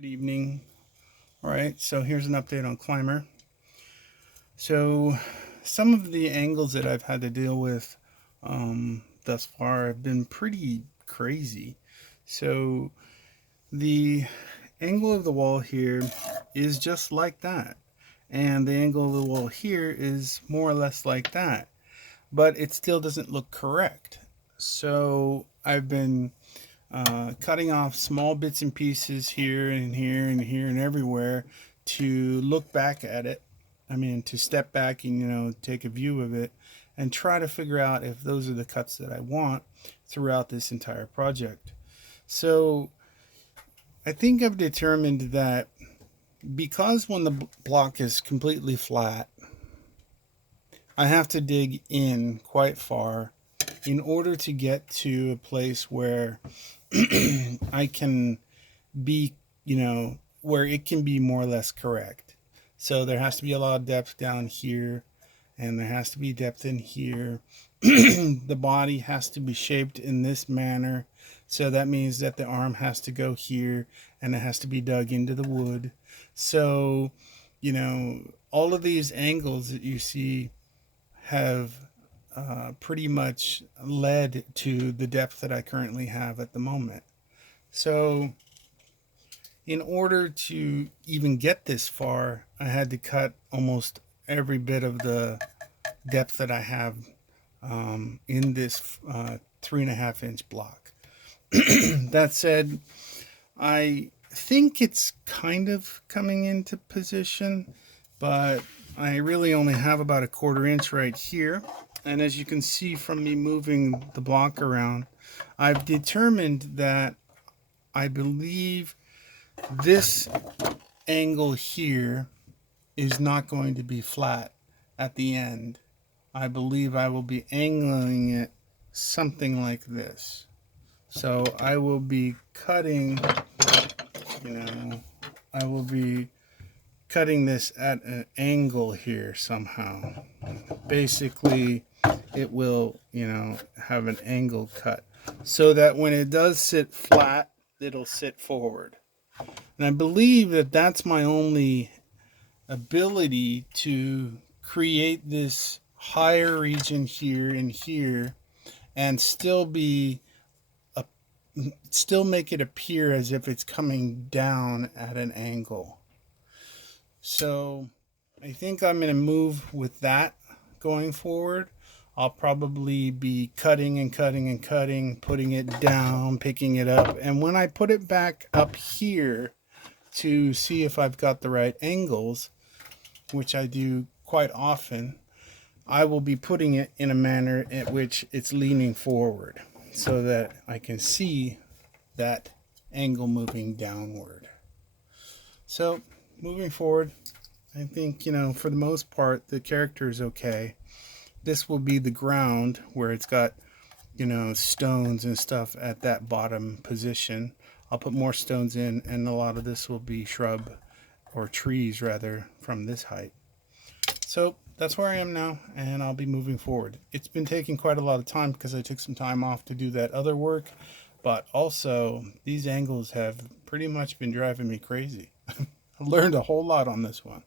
Good evening. All right, so here's an update on Climber. So some of the angles that I've had to deal with thus far have been pretty crazy. So the angle of the wall here is just like that, and the angle of the wall here is more or less like that, but it still doesn't look correct. So I've been cutting off small bits and pieces here and here and here and everywhere to look back at it. I mean, to step back and, take a view of it and try to figure out if those are the cuts that I want throughout this entire project. So I think I've determined that because when the block is completely flat, I have to dig in quite far in order to get to a place where I can be, where it can be more or less correct. So there has to be a lot of depth down here, and there has to be depth in here. The body has to be shaped in this manner. So that means that the arm has to go here, and it has to be dug into the wood. So, all of these angles that you see have pretty much led to the depth that I currently have at the moment. So in order to even get this far, I had to cut almost every bit of the depth that I have in this 3.5-inch block. That said, I think it's kind of coming into position, but I really only have about 1/4 inch right here. And as you can see from me moving the block around, I've determined that I believe this angle here is not going to be flat at the end. I believe I will be angling it something like this. So I will be cutting, I will be cutting this at an angle here somehow. Basically, it will, have an angle cut so that when it does sit flat, it'll sit forward. And I believe that that's my only ability to create this higher region here and here and still make it appear as if it's coming down at an angle. So I think I'm going to move with that going forward. I'll probably be cutting and cutting and cutting, putting it down, picking it up. And when I put it back up here to see if I've got the right angles, which I do quite often, I will be putting it in a manner at which it's leaning forward so that I can see that angle moving downward. So moving forward, I think, for the most part, the character is okay. This will be the ground where it's got, stones and stuff at that bottom position. I'll put more stones in, and a lot of this will be shrub or trees rather from this height. So that's where I am now, and I'll be moving forward. It's been taking quite a lot of time because I took some time off to do that other work, but also these angles have pretty much been driving me crazy. I learned a whole lot on this one.